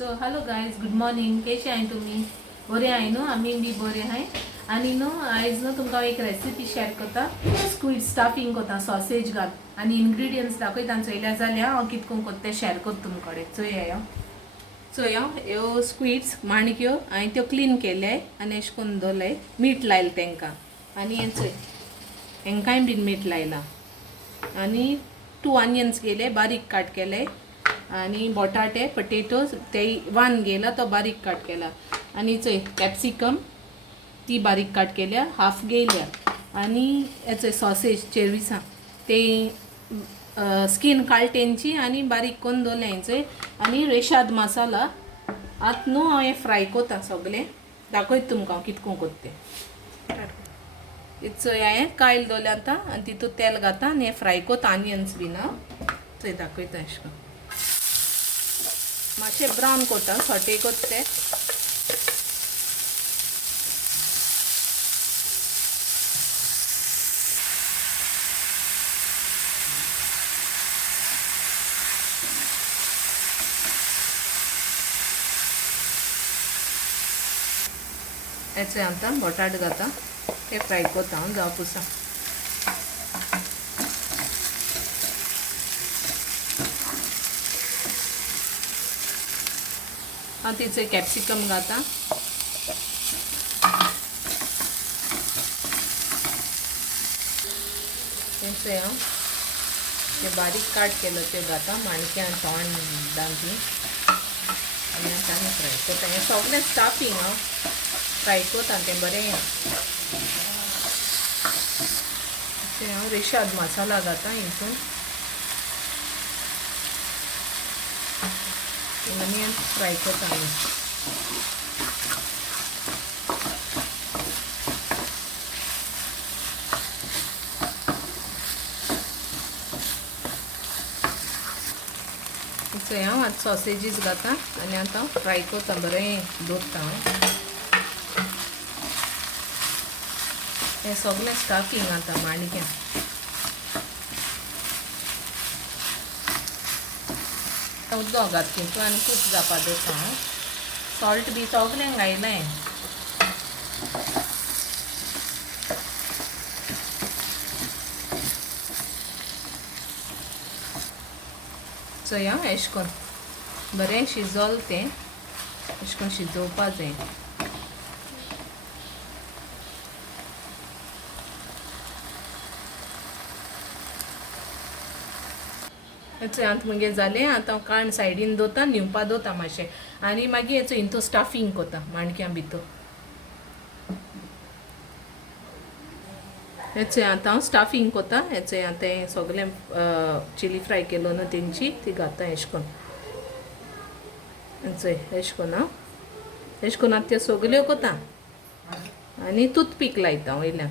So hello guys, good morning. कशे आहे तुम्ही? बरे आहे न्हू? आम्ही बी बरे आहे. आणि न्हू आयज न्हू तुमकां एक रेसिपी शेअर करता. स्क्वीड स्टफिंग करता, सॉसेज घाल आणि इन्ग्रेडियंट्स दाखयता चोयल्या जाल्यार हांव कितको करता तें शेअर करता तुमचे कडेन. चोया ह्यो स्क्विड्स माणक्यो हांवें त्यो क्लीन केले आनी अशें करून दवरले. मीठ लायलें तांकां आनी हें चोय हांकांय बीन मीठ लायलां. आनी 2 ऑनियन्स गेले बारीक काट केले आणि बटाटे पटेटोज ते 1 गेला तो बारीक काट केला. आणि चोय कॅप्सिकम ती बारीक काट केल्या, हाफ गेल्या. आणि याचे सॉसेज चेरविसां ते स्किन काळ तेंची आणि बारीक करून दवरले. आणि रेशाद मसाला आतां न्हू हांव हें फ्राय कोता सगळें दाखयता तुमकां हांव कितको कोत्ता तें. चोय हांवें कायल दवरलें आतां आनी तितूंत तेल घाता आनी हें फ्राय कोता ऑनियन्स बीन. चोय दाखयता अशें करून मातशें ब्रावन कोता सॉटे कोता ते. हेचे आतां बटाट घाता ते फ्राय कोता हांव जावपुसा. हांव तिचे कॅप्सिकम घाता. तेंचे हांव ते बारीक काट केलो ते घाता माणक्यां तोंड दांती आनी आतां फ्राय कोता. हें सगळें स्टफिंग हांव फ्राय कोता तें बरें. तें हांव रेशाद मसाला घाता हितून आनी फ्राय कोता हांव. चोय हांव आतां सॉसेजीस घाता आनी आतां फ्राय कोता बरें दवरता हांव. हें सगळें स्टफिंग आतां माणक्यां. उदक घात तितून आनी कूक जावपा दवरता हांव. सॉल्ट बी सगळें घायलें. चोय हांव अशें करून बरें शिजोल तें अशें करून शिजोवपा जाय. हेचो आतां मगे जालें. आतां हांव काण सायडीन दवरता, न्हिवपा दवरता मातशें. आनी मागीर हेचो हितून स्टफिंग कोता माणक्यां भितर. हेचो आतां हांव स्टफिंग कोता. हेचो आतां हें सगळें चिली फ्राय केलो न्हू तेंची ती घाता अशें करून. चोय अशें करून हांव अशें करून आतां त्यो सगल्यो कोता आनी टूथपीक लायता वयल्यान.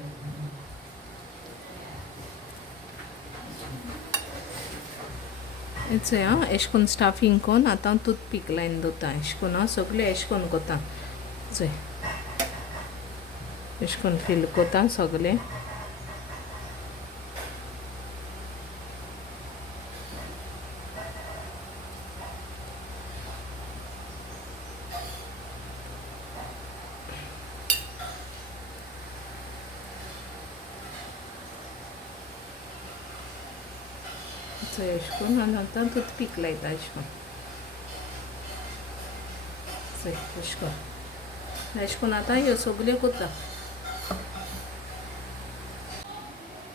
चोय हांव अशें करून स्टफिंग कोन्न आतां हांव टूथपीक लायन दवरता. अशें करून हांव सगळें अशें करून कोता. चोय अशें करून फील कोता सगळें. चोय अशें करून आनी आतां टूथपीक लायता अशें करून. चोय अशें करून आतां ह्यो सगल्यो कोता.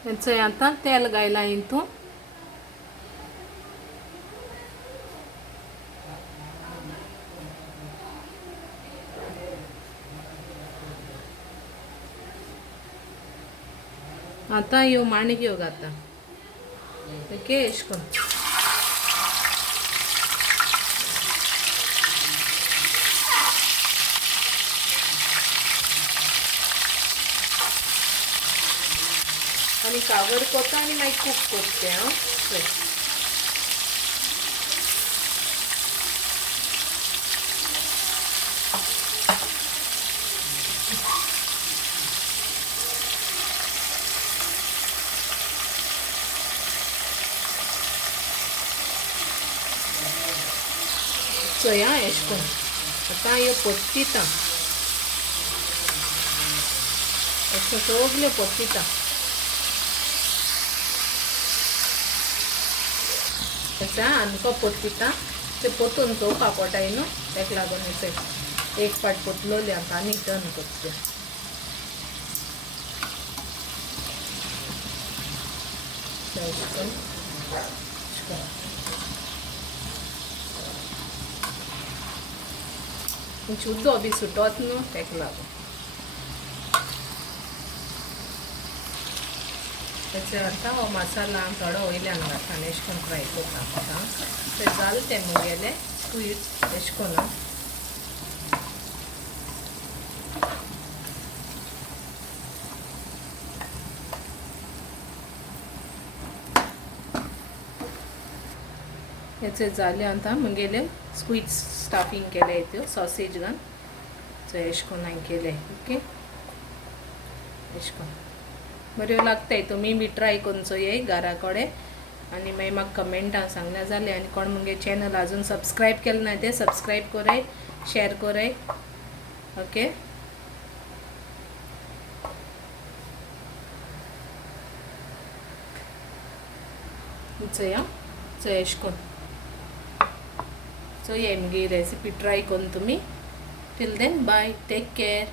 चोय आतां तेल घायलां हितून. आतां ह्यो माणक्यो घाता ओके अशें करून. आनी कावर कोता आनी मागीर कूक कोत्ता हांव. चोया एश कोन आतां ह्यो पोत्तिता अशें सगल्यो पोत्तिता तेचा आमको पोत्तिता ते पोतून चोवपा पोटाय न्हू तेका लागून एक पाट पोतलोली आतां आनी टर्न कोत्ता उद्दो बी सुटोत न्हू तेका लागून तेचे आतां हो मसाला थोडो वयल्यान घालता आनी अशें करून फ्राय करता आतां ते जालें तें मुगेलें स्क्वीड अशें करून हेचे जालें आतां मुगेलें स्क्वीड स्टाफींग केलें त्यो सॉसेज घालून सो अशें करून हांवें केलें ओके अशें करून बऱ्यो लागताय तुमी बी ट्राय करून चोय घरा कडेन आनी मागीर म्हाका कमेंटां सांगल्यार जालें आनी कोण मुगे चॅनल आजून सबस्क्रायब केलें ना तें सबस्क्रायब कोराय शेअर कोराय ओके चोया चोय अशें करून चोय मुगे रेसिपी ट्राय करून तुमी till then bye take care